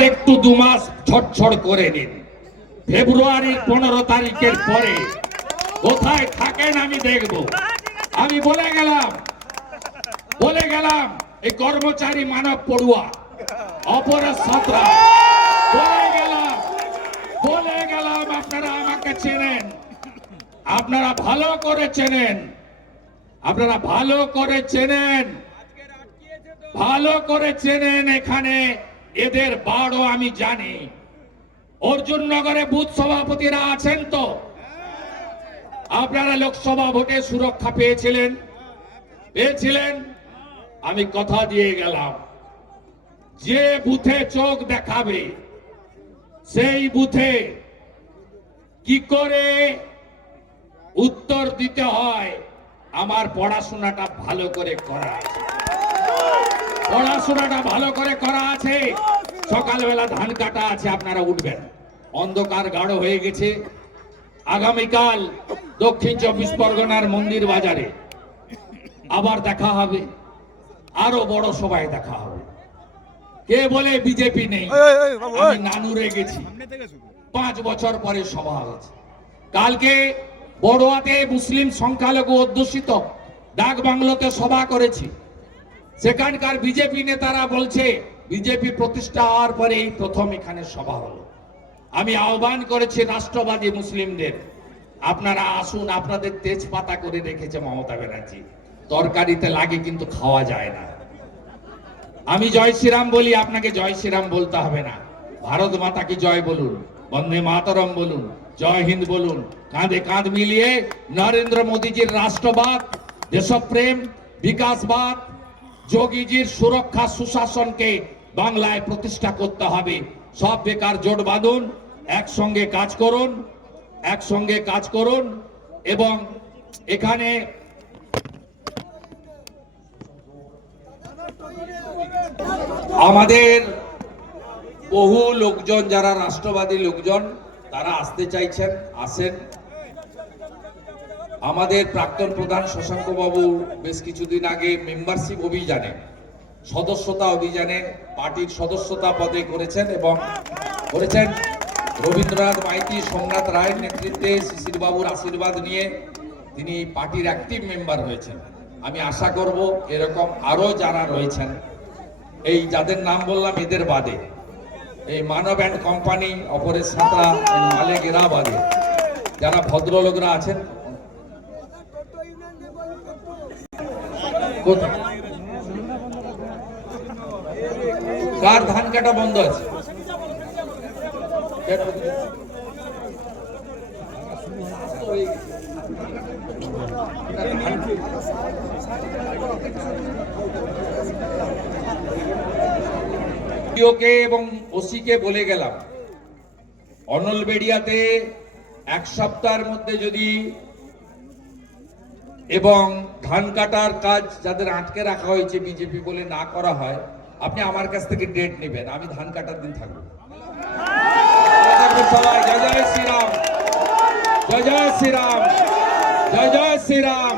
আর একটু 2 মাস ছটছট করে নিন। ফেব্রুয়ারির 15 তারিখের পরে কোথায় থাকেন আমি দেখব। আমি বলে গেলাম এই কর্মচারী মানব পড়ুয়া অপরাধ ছাত্রা বলে গেলাম আপনারা আমাকে চেনেন, আপনারা ভালো করে চেনেন এখানে এদের বাড়ও আমি জানি। অর্জুননগরে বুথ সভাপতিরা আছেন তো? আপনারা লোকসভা ভোটে সুরক্ষা পেয়েছিলেন। আমি কথা দিয়ে গেলাম, যে বুথে চোখ দেখাবে সেই বুথে কি করে উত্তর দিতে হয়। আমার পড়াশোনাটা ভালো করে করা আছে। সকালবেলা ধান কাটা আছে, আপনারা উঠবেন। অন্ধকার গাঢ় হয়ে গেছে। আগামীকাল দক্ষিণ 24 পরগনার মন্দির বাজারে আবার দেখা হবে, আরো বড় সভায় দেখা হবে। কে বলে বিজেপি নেই? আমি নানুরে গেছি, 5 বছর পরে সভা হয়েছে। কালকে বড়ুয়াতে মুসলিম সংখ্যালঘু অধ্যুষিত ডাক বাংলোতে সভা করেছি। সেখানকার বিজেপি নেতারা বলছে বিজেপি প্রতিষ্ঠা হওয়ার পরে এই প্রথম এখানে সভা হলো। আমি আহ্বান করেছি রাষ্ট্রবাদী মুসলিমদের, আপনারা আসুন। আপনাদের তেজপাতা করে রেখেছে মমতা ব্যানার্জি, তরকারিতে লাগে কিন্তু খাওয়া যায় না। আমি জয় শ্রীরাম বলি, আপনাকে জয় শ্রীরাম বলতে হবে না। ভারত মাতা কি জয় বলুন, বন্দে মাতরম বলুন, জয় হিন্দ বলুন। কাঁধে কাঁধ মিলিয়ে নরেন্দ্র মোদীজির রাষ্ট্রবাদ, দেশপ্রেম, বিকাশবাদ, যোগীজির সুরক্ষা সুশাসনকে বাংলায় প্রতিষ্ঠা করতে হবে। সব বেকার জোট বাঁধুন, একসঙ্গে কাজ করুন এবং এখানে আমাদের বহু লোকজন যারা রাষ্ট্রবাদী লোকজন তারা আসতে চাইছেন, আসেন। আমাদের প্রাক্তন প্রধান শশাঙ্ক বাবু বেশ কিছুদিন আগে মেম্বারশিপ অভিযানে, সদস্যতা অভিযানে পার্টির সদস্যতা পদে করেছেন এবং করেছেন রবীন্দ্রনাথ মাইতি, সোমনাথ রায়ের নেতৃত্বে শিশির বাবুর আশীর্বাদ নিয়ে তিনি পার্টির অ্যাক্টিভ মেম্বার হয়েছেন। আমি আশা করব এরকম আরো যারা রয়েছেন, এই যাদের নাম বললাম এদের বাদে, এই মানব অ্যান্ড কোম্পানি, অপরেশ সাঁতরা, মালিক এরা বাদে যারা ভদ্রলোকরা আছেন, কার ধান কাটা বন্ধ আছে? এবং ওসিকে বলে গেলাম অনলবেড়িয়াতে 1 সপ্তাহের মধ্যে যদি এবং ধান কাটার কাজ যাদের আটকে রাখা হয়েছে বিজেপি বলে না করা হয়, আপনি আমার কাছ থেকে ডেট নেবেন, আমি ধান কাটার দিন থাকবো। সবাই জয় জয় শ্রীরাম, জয় জয় শ্রীরাম, জয় জয় শ্রীরাম।